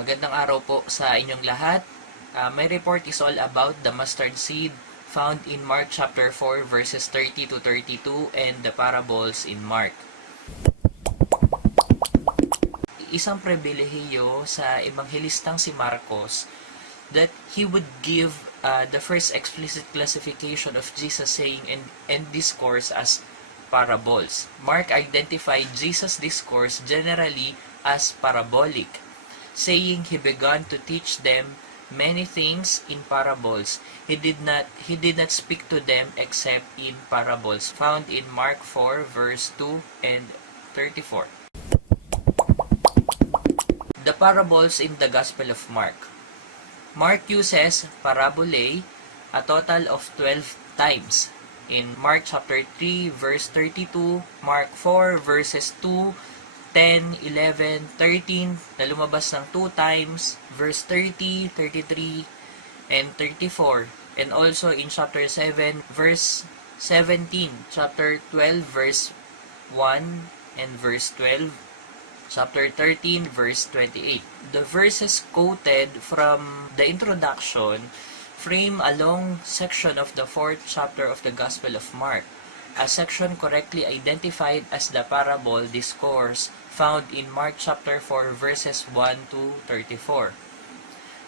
Magandang araw po sa inyong lahat. My report is all about the mustard seed found in Mark chapter 4 verses 30 to 32 and the parables in Mark. Isang pribilehiyo sa ebanghelistang si Marcos that he would give the first explicit classification of Jesus' saying and discourse as parables. Mark identified Jesus' discourse generally as parabolic, saying he began to teach them many things in parables. He did not speak to them except in parables, found in Mark 4 verse 2 and 34. The parables in the Gospel of Mark. Mark uses parabolae a total of 12 times. In Mark chapter 3 verse 32, Mark 4 verses 2, 10, 11, 13 na lumabas ng 2 times, verse 30, 33, and 34. And also in chapter 7 verse 17, chapter 12 verse 1 and verse 12, chapter 13 verse 28. The verses quoted from the introduction frame a long section of the 4th chapter of the Gospel of Mark, a section correctly identified as the parable discourse found in Mark chapter 4 verses 1 to 34.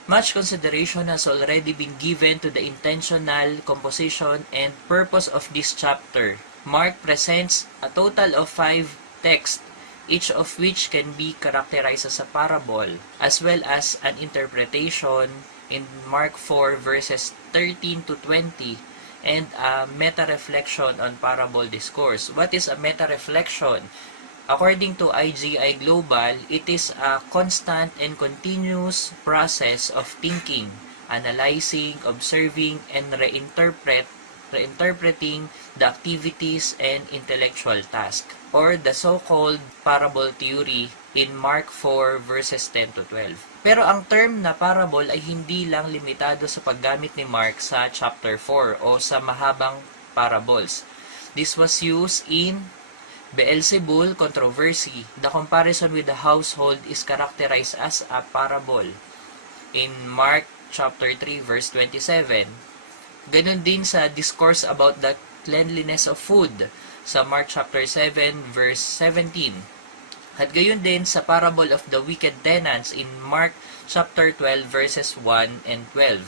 Much consideration has already been given to the intentional composition and purpose of this chapter. Mark presents a total of 5 texts, each of which can be characterized as a parable, as well as an interpretation in Mark 4 verses 13 to 20, and a meta-reflection on parable discourse. What is a meta-reflection? According to IGI Global, it is a constant and continuous process of thinking, analyzing, observing, and reinterpreting the activities and intellectual tasks, or the so-called parable theory in Mark 4 verses 10 to 12. Pero ang term na parable ay hindi lang limitado sa paggamit ni Mark sa chapter 4 o sa mahabang parables. This was used in Beelzebul controversy. The comparison with the household is characterized as a parable in Mark chapter 3 verse 27. Ganun din sa discourse about the cleanliness of food sa Mark chapter 7 verse 17. At gayon din sa parable of the wicked tenants in Mark chapter 12 verses 1 and 12.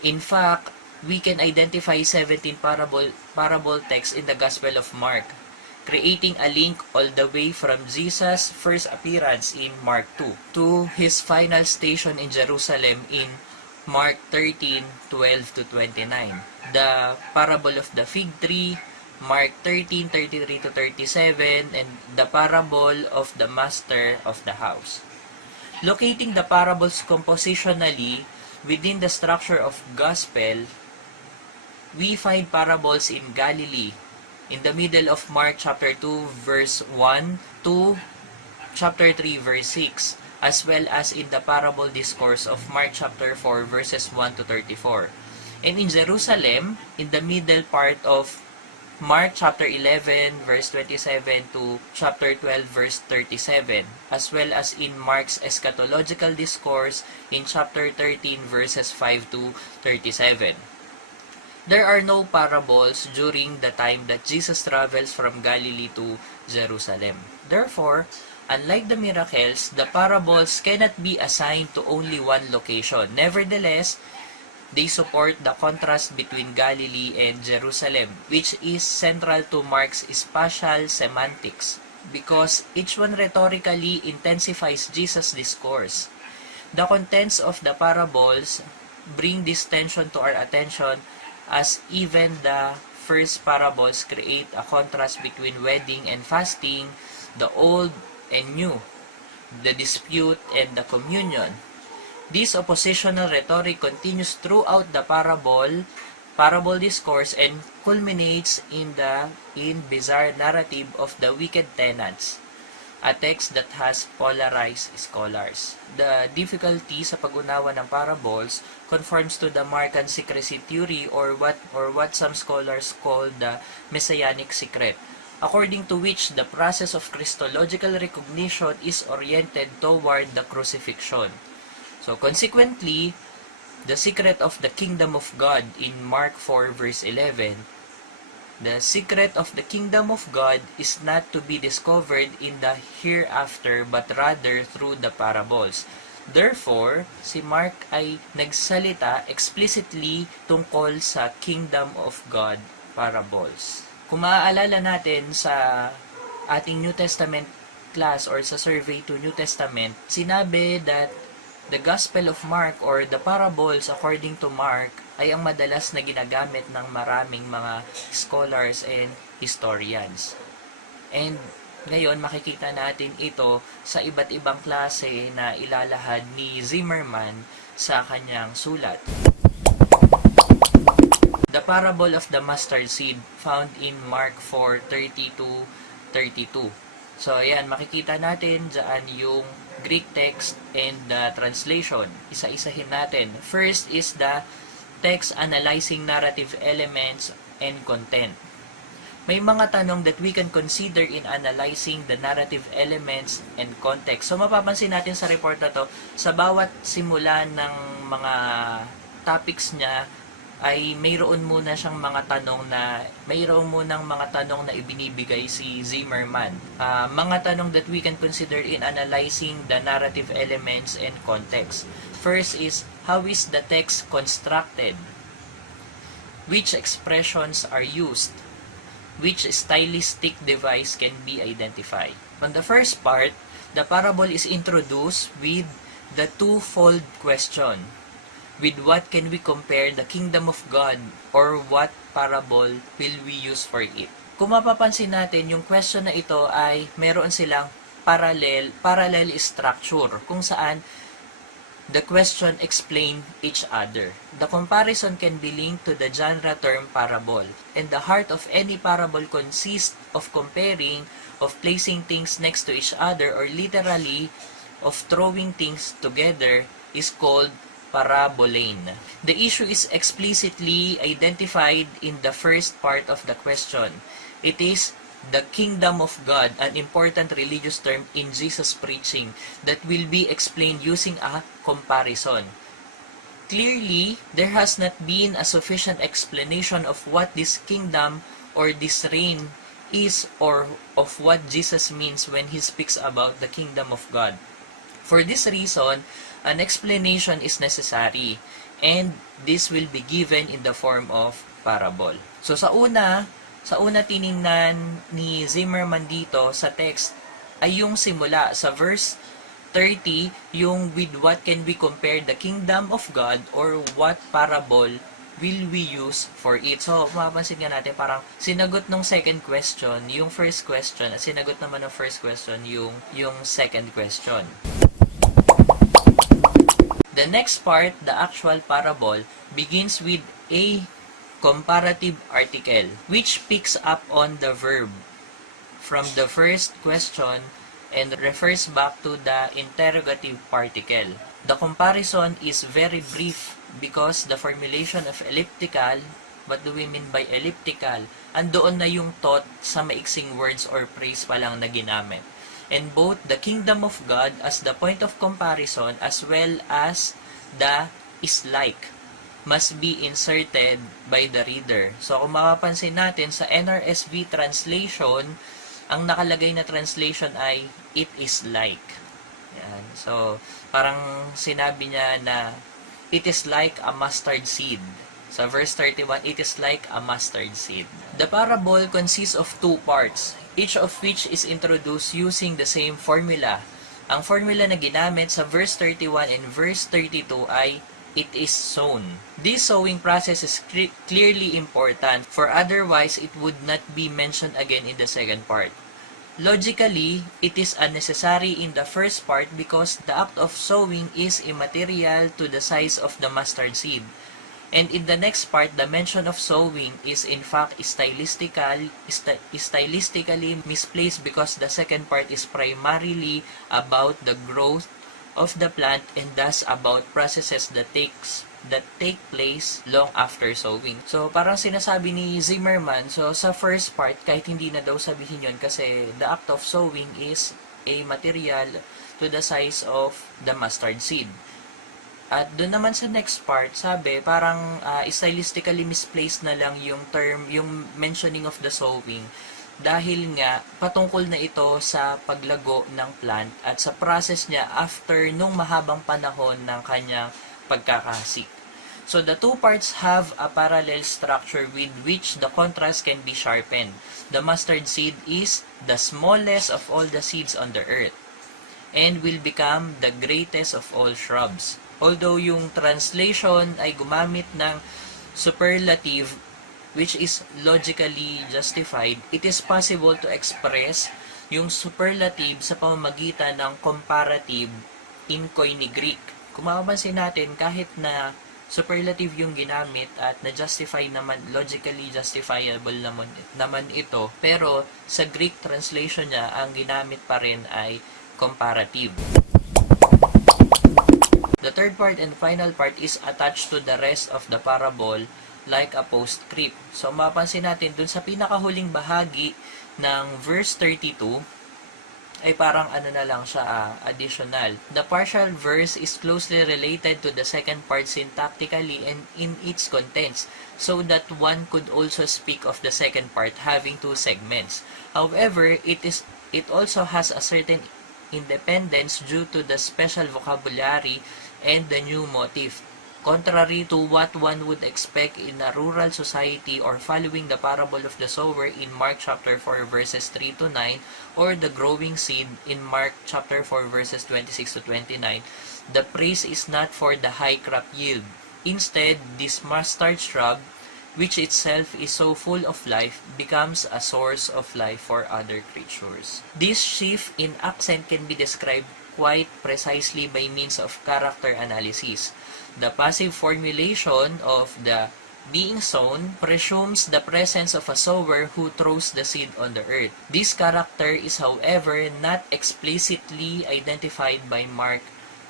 In fact, we can identify 17 parable texts in the Gospel of Mark, creating a link all the way from Jesus' first appearance in Mark 2 to his final station in Jerusalem in Mark 13:12 to 29. The parable of the fig tree, Mark 13:33 to 37, and the parable of the master of the house. Locating the parables compositionally within the structure of gospel, we find parables in Galilee, in the middle of Mark chapter 2 verse 1 to chapter 3 verse 6, as well as in the parable discourse of Mark chapter 4 verses 1 to 34. And in Jerusalem, in the middle part of Mark chapter 11 verse 27 to chapter 12 verse 37, as well as in Mark's eschatological discourse in chapter 13 verses 5 to 37. There are no parables during the time that Jesus travels from Galilee to Jerusalem. Therefore, unlike the miracles, the parables cannot be assigned to only one location. Nevertheless, they support the contrast between Galilee and Jerusalem, which is central to Mark's spatial semantics, because each one rhetorically intensifies Jesus' discourse. The contents of the parables bring this tension to our attention, as even the first parables create a contrast between wedding and fasting, the old and new, the dispute and the communion. This oppositional rhetoric continues throughout the parable discourse and culminates in bizarre narrative of the wicked tenants, a text that has polarized scholars. The difficulty sa pag-unawa ng parables conforms to the Markan secrecy theory, or what some scholars call the messianic secret, according to which the process of Christological recognition is oriented toward the crucifixion. So consequently, the secret of the kingdom of God in Mark 4 verse 11, the secret of the kingdom of God is not to be discovered in the hereafter but rather through the parables. Therefore, si Mark ay nagsalita explicitly tungkol sa kingdom of God parables. Kung maaalala natin sa ating New Testament class or sa survey to New Testament, sinabi that the Gospel of Mark or the parables according to Mark ay ang madalas na ginagamit ng maraming mga scholars and historians. And ngayon makikita natin ito sa iba't ibang klase na ilalahad ni Zimmermann sa kanyang sulat. The parable of the mustard seed found in Mark 4:30-32. So ayan, makikita natin dyan yung Greek text and the translation. Isa-isahin natin. First is the text analyzing narrative elements and content. May mga tanong that we can consider in analyzing the narrative elements and context. So mapapansin natin sa report na to, sa bawat simula ng mga topics niya, ay mayroon muna siyang mga tanong na ibinibigay si Zimmermann. Mga tanong that we can consider in analyzing the narrative elements and context. First is, how is the text constructed? Which expressions are used? Which stylistic device can be identified? On the first part, the parable is introduced with the twofold question. With what can we compare the kingdom of God, or what parable will we use for it? Kung mapapansin natin, yung question na ito ay meron silang parallel structure, kung saan the question explain each other. The comparison can be linked to the genre term parable, and the heart of any parable consists of comparing, of placing things next to each other, or literally, of throwing things together, is called parabolane. The issue is explicitly identified in the first part of the question. It is the kingdom of God, an important religious term in Jesus' preaching that will be explained using a comparison. Clearly, there has not been a sufficient explanation of what this kingdom or this reign is, or of what Jesus means when he speaks about the kingdom of God. For this reason, an explanation is necessary, and this will be given in the form of parable. So sa una tiningnan ni Zimmermann dito sa text ay yung simula sa verse 30, yung with what can we compare the kingdom of God, or what parable will we use for it. So mapapansin nga natin, parang sinagot nung second question yung first question, at sinagot naman ng first question yung second question. The next part, the actual parable, begins with a comparative article, which picks up on the verb from the first question and refers back to the interrogative particle. The comparison is very brief because the formulation of elliptical, what do we mean by elliptical? Andoon na yung thought sa maiksing words or phrase pa lang na ginamit. And both the kingdom of God as the point of comparison as well as the is like must be inserted by the reader. So kung mapapansin natin sa NRSV translation, ang nakalagay na translation ay it is like. Yan. So parang sinabi niya na it is like a mustard seed. Sa verse 31, it is like a mustard seed. The parable consists of two parts, each of which is introduced using the same formula. Ang formula na ginamit sa verse 31 and verse 32 ay it is sown. This sowing process is clearly important, for otherwise it would not be mentioned again in the second part. Logically, it is unnecessary in the first part because the act of sowing is immaterial to the size of the mustard seed. And in the next part, the mention of sowing is in fact stylistically misplaced because the second part is primarily about the growth of the plant and thus about processes that takes that take place long after sowing. So, parang sinasabi ni Zimmermann, so sa first part, kahit hindi na daw sabihin yon kasi the act of sowing is a material to the size of the mustard seed. At doon naman sa next part, sabi, parang stylistically misplaced na lang yung term, yung mentioning of the sowing dahil nga patungkol na ito sa paglago ng plant at sa process niya after nung mahabang panahon ng kanyang pagkakasik. So the two parts have a parallel structure with which the contrast can be sharpened. The mustard seed is the smallest of all the seeds on the earth and will become the greatest of all shrubs. Although yung translation ay gumamit ng superlative which is logically justified, it is possible to express yung superlative sa pamamagitan ng comparative in Koine Greek. Kung mapapansin natin, kahit na superlative yung ginamit at na-justify naman, logically justifiable naman ito, pero sa Greek translation niya, ang ginamit pa rin ay comparative. The third part and final part is attached to the rest of the parable like a postscript. So, mapansin natin, dun sa pinakahuling bahagi ng verse 32, ay parang ano na lang siya, additional. The partial verse is closely related to the second part syntactically and in its contents, so that one could also speak of the second part having two segments. However, it also has a certain independence due to the special vocabulary and the new motif. Contrary to what one would expect in a rural society or following the parable of the sower in Mark chapter 4 verses 3 to 9 or the growing seed in Mark chapter 4 verses 26 to 29, the praise is not for the high crop yield. Instead, this mustard shrub, which itself is so full of life, becomes a source of life for other creatures. This shift in accent can be described quite precisely by means of character analysis. The passive formulation of the being sown presumes the presence of a sower who throws the seed on the earth. This character is, however, not explicitly identified by Mark,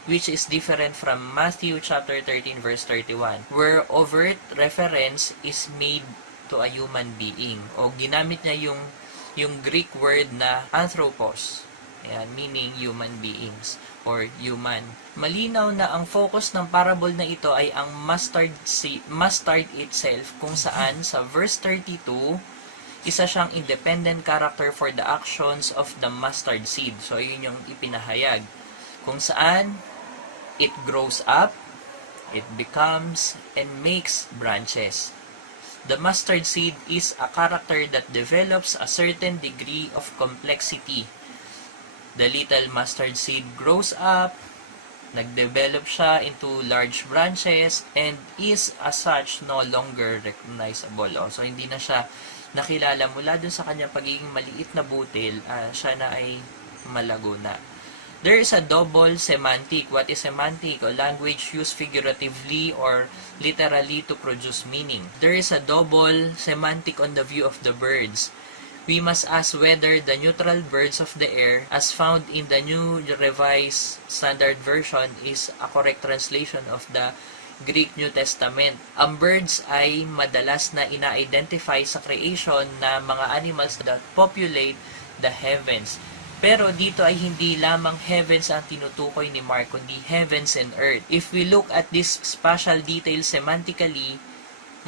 which is different from Matthew chapter 13 verse 31, where overt reference is made to a human being. O ginamit niya yung Greek word na anthropos. Ayan, meaning human beings or human. Malinaw na ang focus ng parable na ito ay ang mustard itself, kung saan sa verse 32, isa siyang independent character for the actions of the mustard seed. So, yun yung ipinahayag. Kung saan it grows up, it becomes, and makes branches. The mustard seed is a character that develops a certain degree of complexity. The little mustard seed grows up, nagdevelop siya into large branches, and is as such no longer recognizable. So, hindi na siya nakilala mula dun sa kanyang pagiging maliit na butil, siya na ay malago na. There is a double semantic. What is semantic? O language used figuratively or literally to produce meaning. There is a double semantic on the view of the birds. We must ask whether the neutral birds of the air, as found in the New Revised Standard Version, is a correct translation of the Greek New Testament. Ang birds ay madalas na ina-identify sa creation na mga animals that populate the heavens. Pero dito ay hindi lamang heavens ang tinutukoy ni Mark, kundi heavens and earth. If we look at this spatial detail semantically,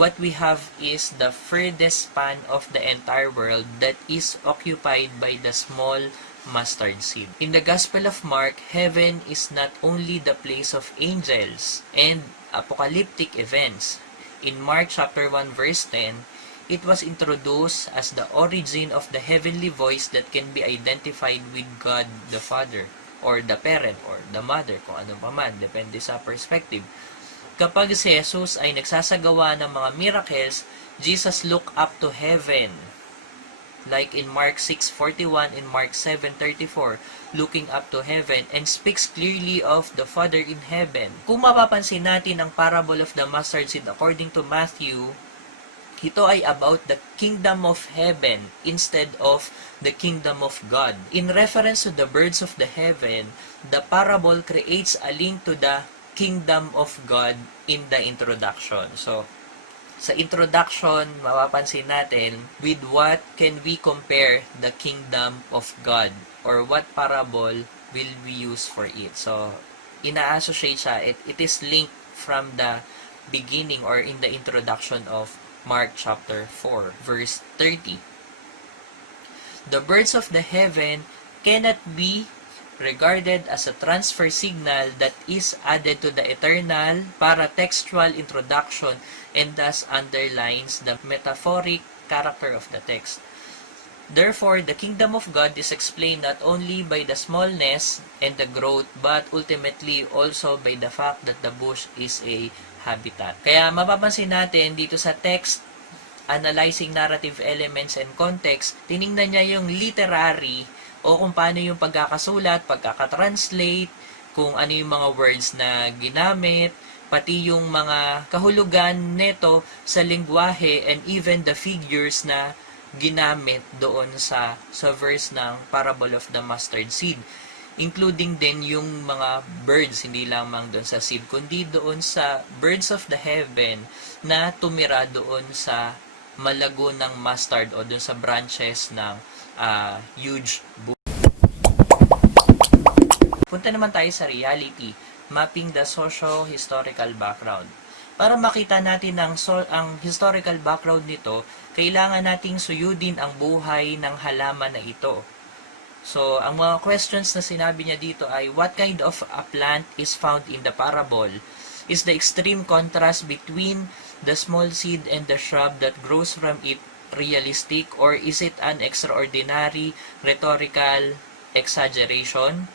what we have is the furthest span of the entire world that is occupied by the small mustard seed. In the Gospel of Mark, heaven is not only the place of angels and apocalyptic events. In Mark chapter 1 verse 10, it was introduced as the origin of the heavenly voice that can be identified with God the Father, or the parent, or the mother, kung ano pa man, depende sa perspective. Kapag si Jesus ay nagsasagawa ng mga miracles, Jesus looked up to heaven. Like in Mark 6:41 and Mark 7:34, looking up to heaven, and speaks clearly of the Father in heaven. Kung mapapansin natin ang parable of the mustard seed according to Matthew, ito ay about the kingdom of heaven instead of the kingdom of God. In reference to the birds of the heaven, the parable creates a link to the kingdom of God in the introduction. So, sa introduction, mapapansin natin with what can we compare the kingdom of God or what parable will we use for it. So, ina-associate siya. It is linked from the beginning or in the introduction of Mark chapter 4, verse 30. The birds of the heaven cannot be regarded as a transfer signal that is added to the eternal paratextual introduction and thus underlines the metaphoric character of the text. Therefore, the kingdom of God is explained not only by the smallness and the growth, but ultimately also by the fact that the bush is a habitat. Kaya mapapansin natin dito sa text, analyzing narrative elements and context, tiningnan niya yung literary o kung paano yung pagkakasulat, pagkakatranslate, kung ano yung mga words na ginamit, pati yung mga kahulugan neto sa lingwahe and even the figures na ginamit doon sa verse ng Parable of the Mustard Seed. Including din yung mga birds, hindi lamang doon sa seed, kundi doon sa birds of the heaven na tumira doon sa malago ng mustard o dun sa branches ng huge bush. Punta naman tayo sa reality, mapping the socio-historical background. Para makita natin ang historical background nito, kailangan nating suyudin ang buhay ng halaman na ito. So, ang mga questions na sinabi niya dito ay, what kind of a plant is found in the parable? Is the extreme contrast between the small seed and the shrub that grows from it realistic, or is it an extraordinary rhetorical exaggeration?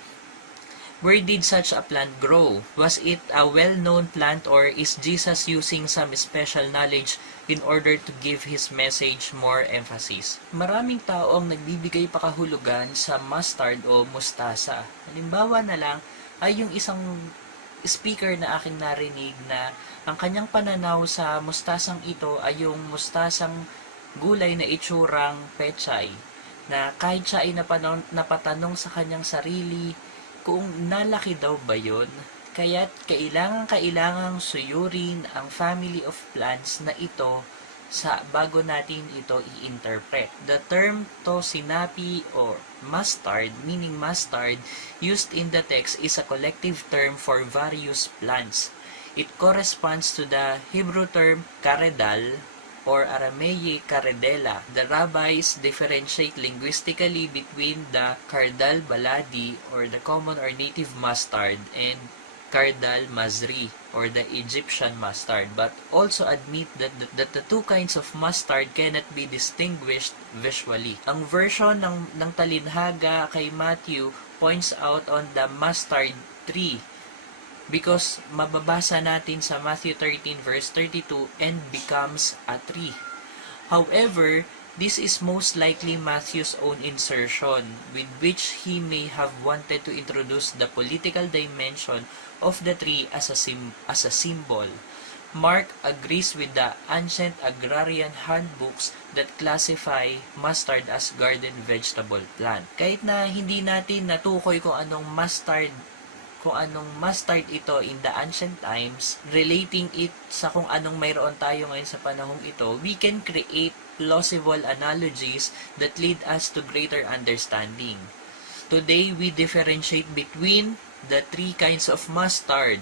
Where did such a plant grow? Was it a well-known plant, or is Jesus using some special knowledge in order to give His message more emphasis? Maraming tao ang nagbibigay pakahulugan sa mustard o mustasa. Halimbawa na lang ay yung isang speaker na aking narinig na ang kanyang pananaw sa mustasang ito ay yung mustasang gulay na itsurang pechay, na kahit siya ay napatanong sa kanyang sarili kung nalaki daw ba yun, kaya't kailangang suyurin ang family of plants na ito bago natin ito i-interpret. The term tosinapi or mustard, meaning mustard, used in the text is a collective term for various plants. It corresponds to the Hebrew term karedal or Aramaic karedela. The rabbis differentiate linguistically between the kardal baladi or the common or native mustard and kardal mazri or the Egyptian mustard, but also admit that the two kinds of mustard cannot be distinguished visually. Ang version ng talinhaga kay Matthew points out on the mustard tree because mababasa natin sa Matthew 13 verse 32, and becomes a tree. However, this is most likely Matthew's own insertion, with which he may have wanted to introduce the political dimension of the tree as a symbol. Mark agrees with the ancient agrarian handbooks that classify mustard as garden vegetable plant. Kahit na hindi natin natukoy kung anong mustard ito in the ancient times, relating it sa kung anong mayroon tayo ngayon sa panahong ito, we can create plausible analogies that lead us to greater understanding. Today, we differentiate between the three kinds of mustard: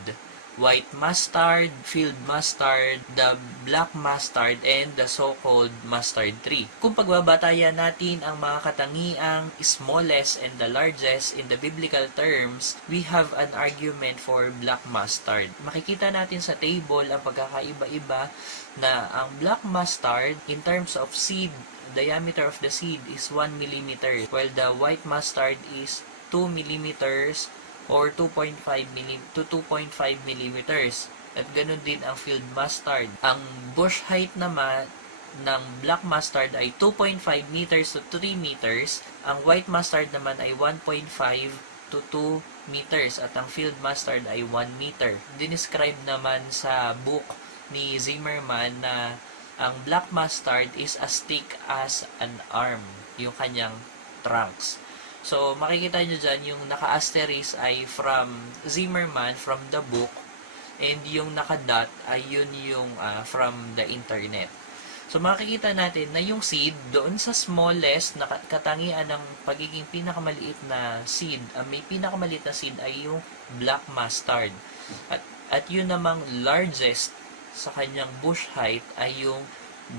white mustard, field mustard, the black mustard, and the so-called mustard tree. Kung pagbabatayan natin ang mga katangiang smallest and the largest in the biblical terms, we have an argument for black mustard. Makikita natin sa table ang pagkakaiba-iba na ang black mustard, in terms of seed, diameter of the seed is 1 mm, while the white mustard is 2 mm or 2.5 to 2.5 millimeters. At ganun din ang field mustard. Ang bush height naman ng black mustard ay 2.5 meters to 3 meters. Ang white mustard naman ay 1.5 to 2 meters. At ang field mustard ay 1 meter. Dinescribe naman sa book ni Zimmermann na ang black mustard is as thick as an arm, yung kanyang trunks. So, makikita nyo dyan, yung naka-asterisk ay from Zimmermann, from the book. and yung nakadot ay yun yung from the internet. So makikita natin na yung seed doon sa smallest na katangian ng pagiging pinakamaliit na seed, may pinakamaliit na seed ay yung black mustard. At yun namang largest sa kanyang bush height ay yung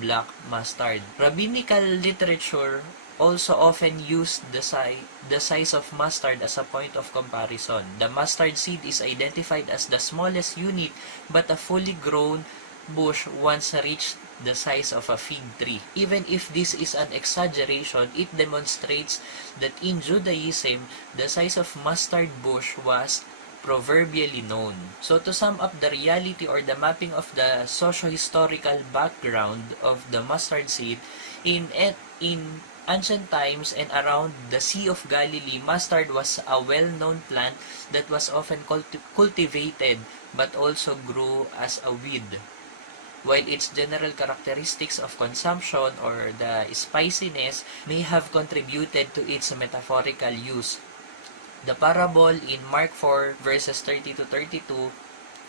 black mustard. Rabbinical literature also often used the size of mustard as a point of comparison. The mustard seed is identified as the smallest unit, but a fully grown bush once reached the size of a fig tree. Even if this is an exaggeration, it demonstrates that in Judaism, the size of mustard bush was proverbially known. So to sum up the reality or the mapping of the socio-historical background of the mustard seed, in ancient times and around the Sea of Galilee, mustard was a well-known plant that was often cultivated but also grew as a weed. While its general characteristics of consumption or the spiciness may have contributed to its metaphorical use, the parable in Mark 4 verses 30 to 32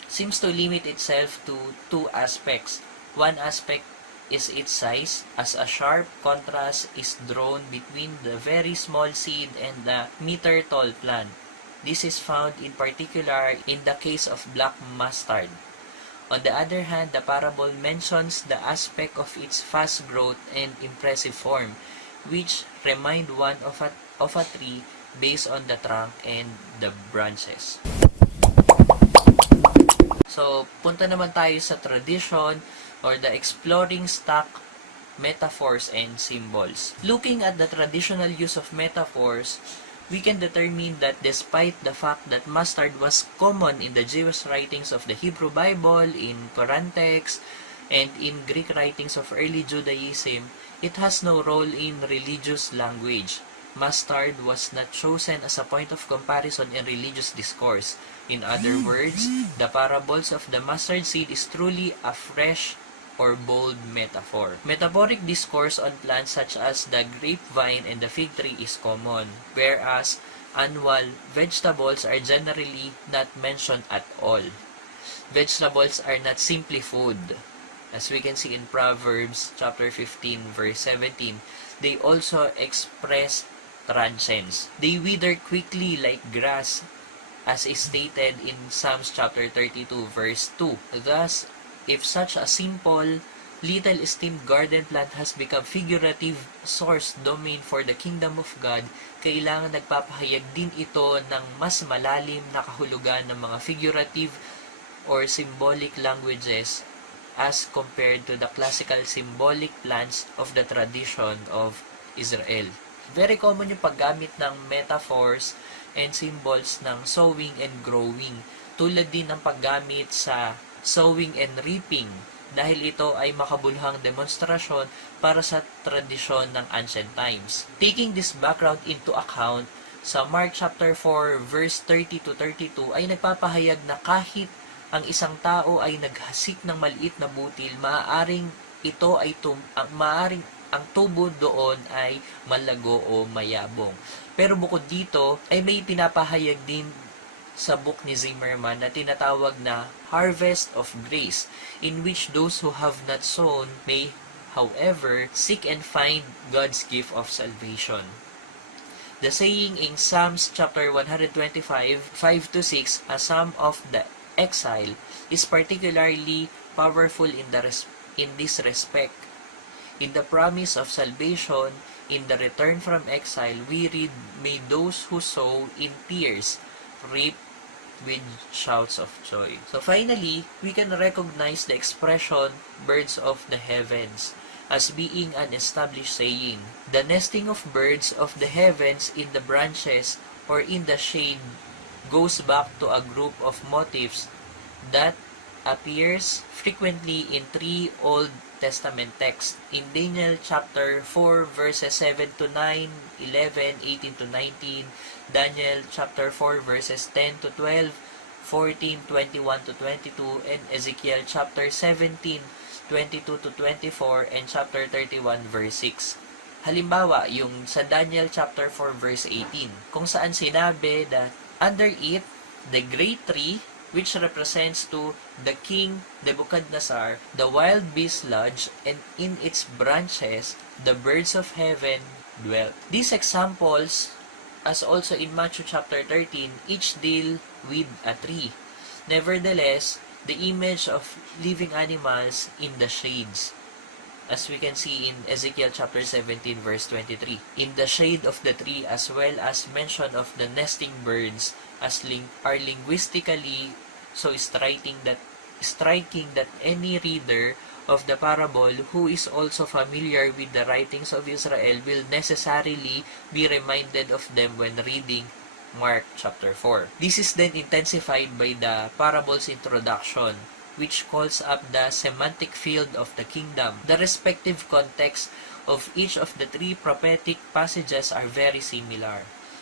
seems to limit itself to two aspects. One aspect is its size, as a sharp contrast is drawn between the very small seed and the meter-tall plant. This is found in particular in the case of black mustard. On the other hand, the parable mentions the aspect of its fast growth and impressive form, which remind one of a tree based on the trunk and the branches. So, punta naman tayo sa tradition or the exploring stock metaphors and symbols. Looking at the traditional use of metaphors, we can determine that despite the fact that mustard was common in the Jewish writings of the Hebrew Bible, in Quran texts, and in Greek writings of early Judaism, it has no role in religious language. Mustard was not chosen as a point of comparison in religious discourse. In other words, the parables of the mustard seed is truly a fresh or bold metaphor. Metaphoric discourse on plants such as the grapevine and the fig tree is common, whereas annual vegetables are generally not mentioned at all. Vegetables are not simply food. As we can see in Proverbs chapter 15 verse 17, they also express transience. They wither quickly like grass, as is stated in Psalms chapter 32 verse 2. Thus, if such a simple, little esteemed garden plant has become figurative source domain for the kingdom of God, kailangan nagpapahayag din ito ng mas malalim na kahulugan ng mga figurative or symbolic languages as compared to the classical symbolic plants of the tradition of Israel. Very common yung paggamit ng metaphors and symbols ng sowing and growing, tulad din ng paggamit sa sowing and reaping, dahil ito ay makabuluhang demonstrasyon para sa tradisyon ng ancient times. Taking this background into account, sa Mark chapter 4 verse 30 to 32 ay nagpapahayag na kahit ang isang tao ay naghasik ng maliit na butil, maaaring ang tubo doon ay malago o mayabong. Pero bukod dito ay may pinapahayag din sa book ni Zimmermann na tinatawag na Harvest of Grace, in which those who have not sown may, however, seek and find God's gift of salvation. The saying in Psalms chapter 125, 5 to 6, a psalm of the exile, is particularly powerful in this respect. In the promise of salvation, in the return from exile, we read, "May those who sow in tears reap with shouts of joy." So finally, we can recognize the expression birds of the heavens as being an established saying. The nesting of birds of the heavens in the branches or in the shade goes back to a group of motifs that appears frequently in three Old Testament texts. In Daniel chapter 4 verses 7 to 9, 11, 18 to 19, Daniel chapter 4 verses 10 to 12, 14, 21 to 22, and Ezekiel chapter 17, 22 to 24, and chapter 31 verse 6. Halimbawa, yung sa Daniel chapter 4 verse 18, kung saan sinabi that under it, the great tree which represents to the king Nebuchadnezzar, the wild beast lodged, and in its branches the birds of heaven dwelt. These examples, as also in Matthew chapter 13, each deal with a tree. Nevertheless, the image of living animals in the shades, as we can see in Ezekiel chapter 17 verse 23. In the shade of the tree, as well as mention of the nesting birds are linguistically so striking that any reader of the parable who is also familiar with the writings of Israel will necessarily be reminded of them when reading Mark chapter 4. This is then intensified by the parable's introduction, which calls up the semantic field of the kingdom. The respective context of each of the three prophetic passages are very similar,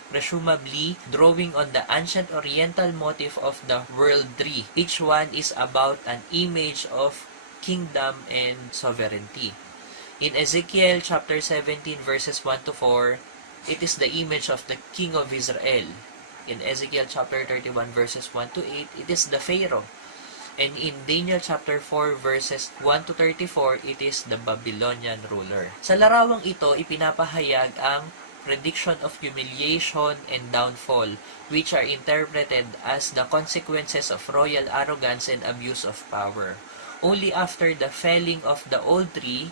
presumably drawing on the ancient Oriental motif of the world tree. Each one is about an image of kingdom and sovereignty. In Ezekiel chapter 17 verses 1 to 4, it is the image of the king of Israel. In Ezekiel chapter 31 verses 1 to 8, it is the Pharaoh. And in Daniel chapter 4 verses 1 to 34, it is the Babylonian ruler. Sa larawang ito, ipinapahayag ang prediction of humiliation and downfall, which are interpreted as the consequences of royal arrogance and abuse of power. Only after the felling of the old tree,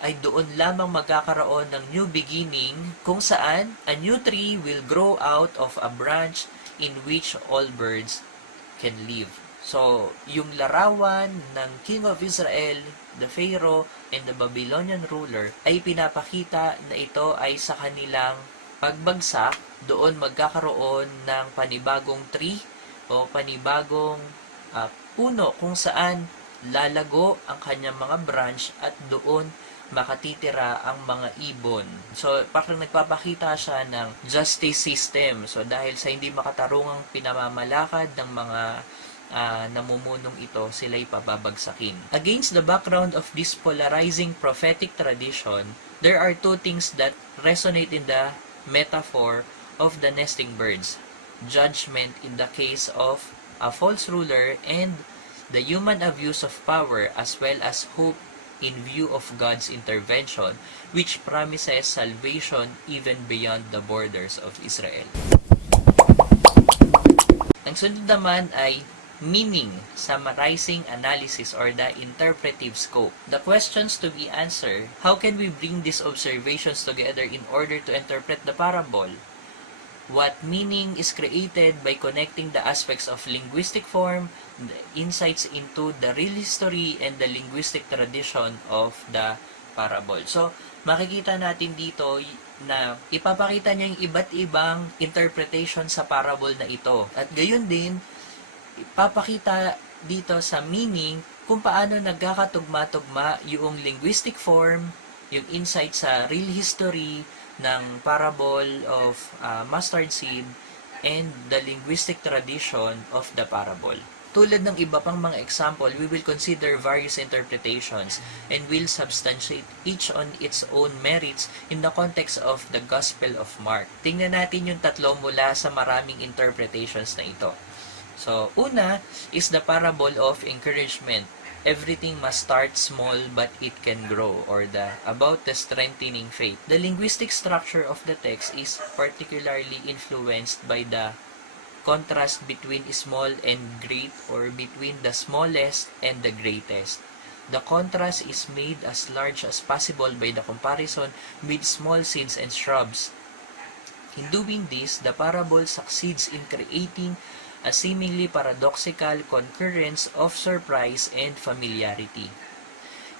ay doon lamang magkakaroon ng new beginning, kung saan a new tree will grow out of a branch in which all birds can live. So, yung larawan ng King of Israel, the Pharaoh, and the Babylonian ruler ay pinapakita na ito ay sa kanilang pagbagsak, doon magkakaroon ng panibagong tree o panibagong puno kung saan lalago ang kanyang mga branch at doon makatitira ang mga ibon. So, parang nagpapakita siya ng justice system. So, dahil sa hindi makatarungang pinamamalakad ng mga namumunong ito, sila'y pababagsakin. Against the background of this polarizing prophetic tradition, there are two things that resonate in the metaphor of the nesting birds. Judgment in the case of a false ruler and the human abuse of power, as well as hope in view of God's intervention, which promises salvation even beyond the borders of Israel. Ang sunod naman ay meaning, summarizing analysis, or the interpretive scope. The questions to be answered: how can we bring these observations together in order to interpret the parable? What meaning is created by connecting the aspects of linguistic form, the insights into the real history, and the linguistic tradition of the parable. So, makikita natin dito na ipapakita niya yung iba't ibang interpretation sa parable na ito. At gayon din, ipapakita dito sa meaning kung paano nagkakatugma-tugma yung linguistic form, yung insight sa real history ng parable of mustard seed, and the linguistic tradition of the parable. Tulad ng iba pang mga example, we will consider various interpretations and will substantiate each on its own merits in the context of the Gospel of Mark. Tingnan natin yung tatlo mula sa maraming interpretations na ito. So, una is the parable of encouragement. Everything must start small but it can grow, or about the strengthening faith. The linguistic structure of the text is particularly influenced by the contrast between small and great, or between the smallest and the greatest. The contrast is made as large as possible by the comparison with small seeds and shrubs. In doing this, the parable succeeds in creating a seemingly paradoxical concurrence of surprise and familiarity.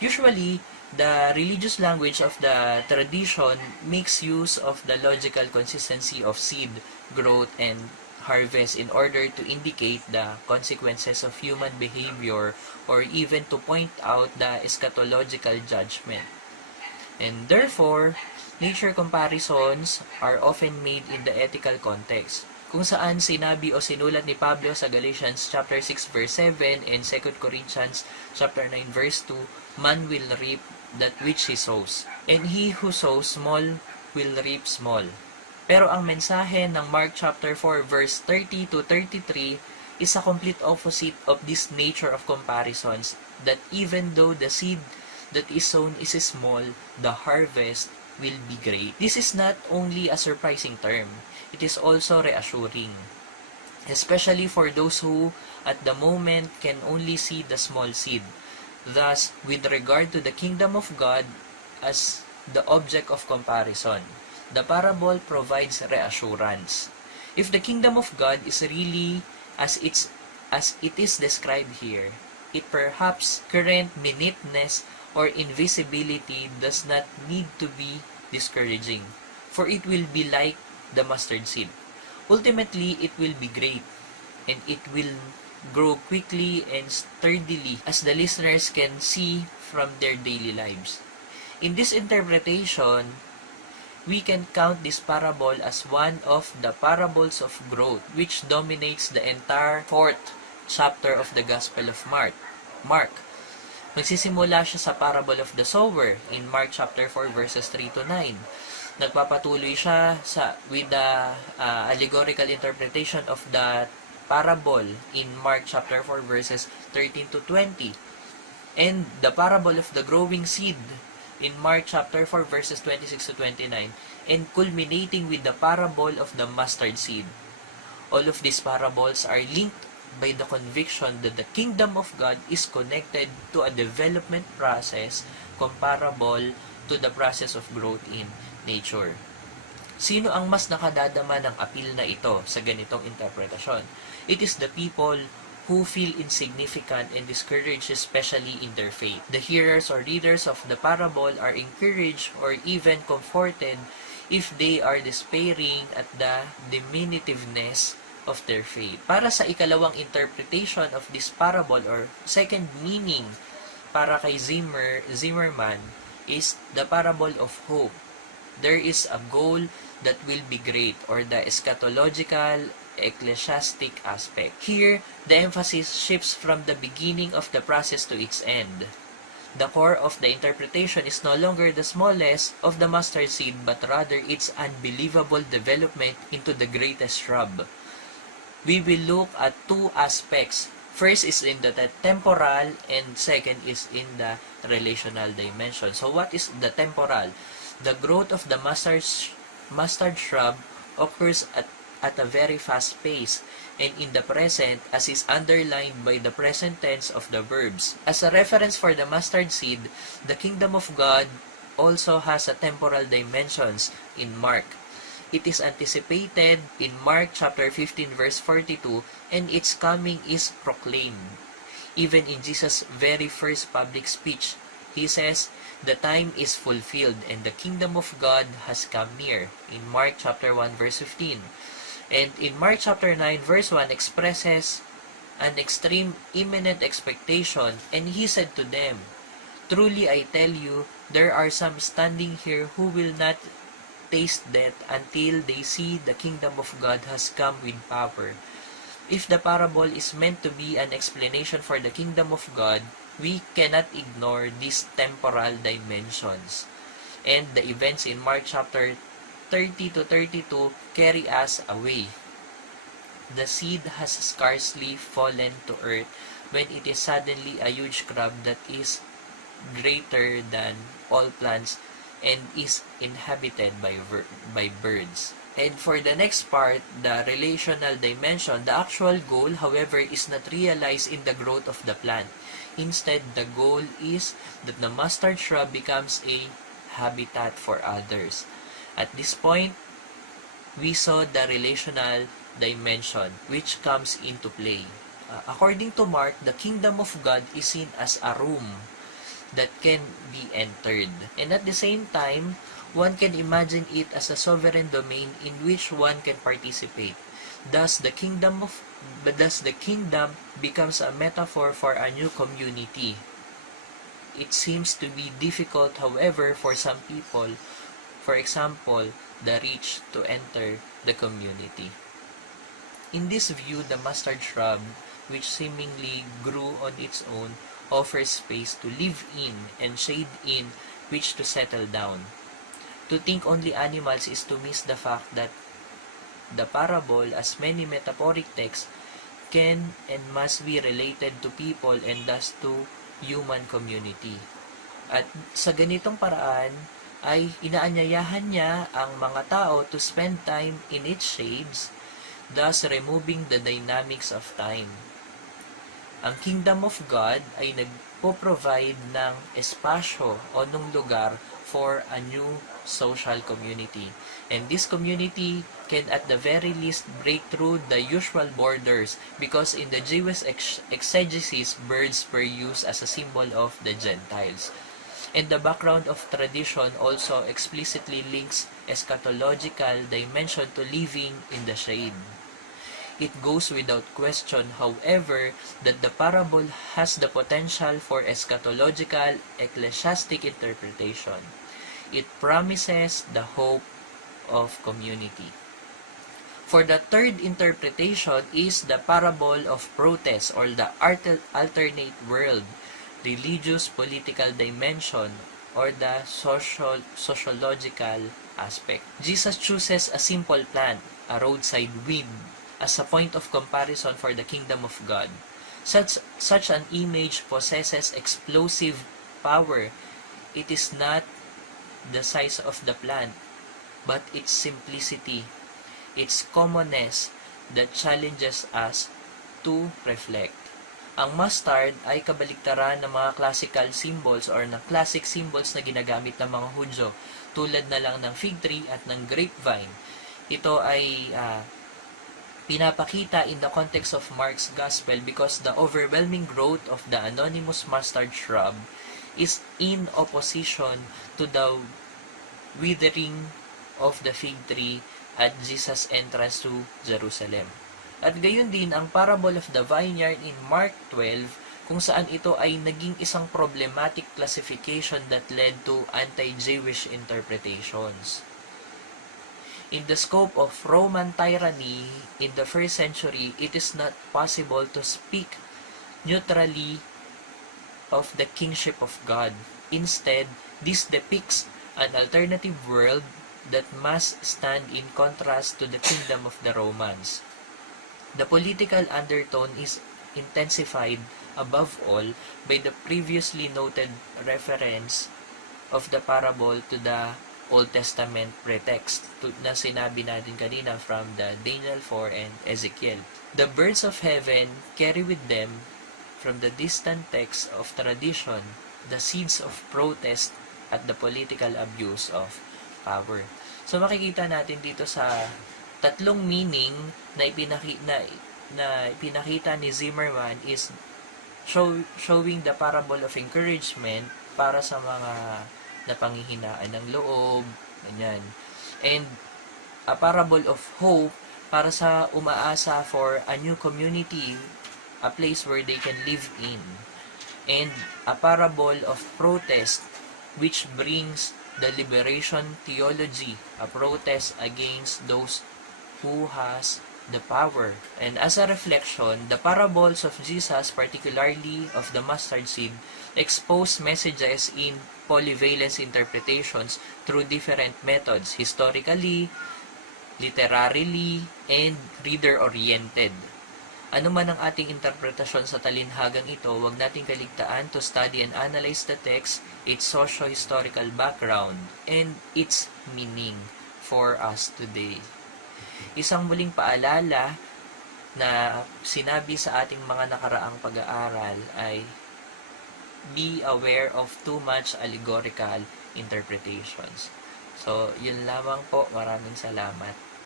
Usually, the religious language of the tradition makes use of the logical consistency of seed, growth, and harvest in order to indicate the consequences of human behavior, or even to point out the eschatological judgment. And therefore, nature comparisons are often made in the ethical context, kung saan sinabi o sinulat ni Pablo sa Galatians chapter 6 verse 7 and 2 Corinthians chapter 9 verse 2, man will reap that which he sows, and he who sows small will reap small. Pero ang mensahe ng Mark chapter 4 verse 30 to 33 is a complete opposite of this nature of comparisons, that even though the seed that is sown is small, the harvest will be great. This is not only a surprising term, it is also reassuring, especially for those who at the moment can only see the small seed. Thus, with regard to the kingdom of God as the object of comparison, the parable provides reassurance. If the kingdom of God is really as it is described here, it perhaps current minuteness or invisibility does not need to be discouraging, for it will be like the mustard seed. Ultimately, it will be great, and it will grow quickly and sturdily, as the listeners can see from their daily lives. In this interpretation, we can count this parable as one of the parables of growth, which dominates the entire fourth chapter of the Gospel of Mark. Magsisimula siya sa parable of the sower in Mark chapter 4 verses 3 to 9. Nagpapatuloy siya with the allegorical interpretation of the parable in Mark chapter 4 verses 13 to 20. And the parable of the growing seed in Mark chapter 4 verses 26 to 29, and culminating with the parable of the mustard seed. All of these parables are linked by the conviction that the kingdom of God is connected to a development process comparable to the process of growth in nature. Sino ang mas nakadadama ng appeal na ito sa ganitong interpretasyon? It is the people who feel insignificant and discouraged, especially in their faith. The hearers or readers of the parable are encouraged or even comforted if they are despairing at the diminutiveness of their faith. Para sa ikalawang interpretation of this parable, or second meaning para kay Zimmermann, is the parable of hope. There is a goal that will be great, or the eschatological ecclesiastic aspect. Here, the emphasis shifts from the beginning of the process to its end. The core of the interpretation is no longer the smallest of the mustard seed, but rather its unbelievable development into the greatest shrub. We will look at two aspects. First is in the temporal, and second is in the relational dimension. So what is the temporal? The growth of the mustard shrub occurs at a very fast pace, and in the present, as is underlined by the present tense of the verbs. As a reference for the mustard seed, the kingdom of God also has a temporal dimensions in Mark. It is anticipated in Mark chapter 15 verse 42, and its coming is proclaimed. Even in Jesus' very first public speech, he says, "The time is fulfilled, and the kingdom of God has come near," in Mark chapter 1 verse 15. And in Mark chapter 9 verse 1 expresses an extreme imminent expectation, and he said to them, "Truly I tell you, there are some standing here who will not taste death until they see the kingdom of God has come with power." If the parable is meant to be an explanation for the kingdom of God, we cannot ignore these temporal dimensions. And the events in Mark chapter 30 to 32 carry us away. The seed has scarcely fallen to earth when it is suddenly a huge crop that is greater than all plants and is inhabited by birds. And for the next part, the relational dimension, the actual goal, however, is not realized in the growth of the plant. Instead, the goal is that the mustard shrub becomes a habitat for others. At this point, we saw the relational dimension which comes into play. According to Mark, the kingdom of God is seen as a room that can be entered. And at the same time, one can imagine it as a sovereign domain in which one can participate. Thus, the kingdom becomes a metaphor for a new community. It seems to be difficult, however, for some people, for example, the rich, to enter the community. In this view, the mustard shrub, which seemingly grew on its own, offers space to live in and shade in which to settle down. To think only animals is to miss the fact that the parable, as many metaphoric texts, can and must be related to people and thus to human community. At sa ganitong paraan ay inaanyayahan niya ang mga tao to spend time in its shades, thus removing the dynamics of time. Ang Kingdom of God ay nagpo-provide ng espasyo o ng lugar for a new social community. And this community can at the very least break through the usual borders because in the Jewish exegesis, birds were used as a symbol of the Gentiles. And the background of tradition also explicitly links eschatological dimension to living in the shade. It goes without question, however, that the parable has the potential for eschatological ecclesiastic interpretation. It promises the hope of community. For the third interpretation is the parable of protest or the alternate world, religious political dimension, or the sociological aspect. Jesus chooses a simple plant, a roadside weed, as a point of comparison for the kingdom of God. Such an image possesses explosive power. It is not the size of the plant, but its simplicity, its commonness that challenges us to reflect. Ang mustard ay kabaligtaran ng mga classical symbols or ng classic symbols na ginagamit ng mga Hudyo, tulad na lang ng fig tree at ng grapevine. Ito ay pinapakita in the context of Mark's Gospel because the overwhelming growth of the anonymous mustard shrub is in opposition to the withering of the fig tree at Jesus' entrance to Jerusalem. At gayon din ang parable of the vineyard in Mark 12 kung saan ito ay naging isang problematic classification that led to anti-Jewish interpretations. In the scope of Roman tyranny in the first century, it is not possible to speak neutrally of the kingship of God. Instead, this depicts an alternative world that must stand in contrast to the kingdom of the Romans. The political undertone is intensified above all by the previously noted reference of the parable to the Old Testament pretext na sinabi natin kanina from the Daniel 4 and Ezekiel. The birds of heaven carry with them from the distant text of tradition the seeds of protest at the political abuse of power. So makikita natin dito sa tatlong meaning na ipinakita ni Zimmermann is showing the parable of encouragement para sa mga napanghihinaan ng loob, ganyan. And a parable of hope para sa umaasa for a new community, a place where they can live in. And a parable of protest which brings the liberation theology, a protest against those who has the power. And as a reflection, the parables of Jesus, particularly of the mustard seed, expose messages in polyvalence interpretations through different methods, historically, literarily, and reader-oriented. Ano man ang ating interpretasyon sa talinhagang ito, huwag nating kaligtaan to study and analyze the text, its socio-historical background, and its meaning for us today. Isang muling paalala na sinabi sa ating mga nakaraang pag-aaral ay be aware of too much allegorical interpretations. So, yun lamang po. Maraming salamat.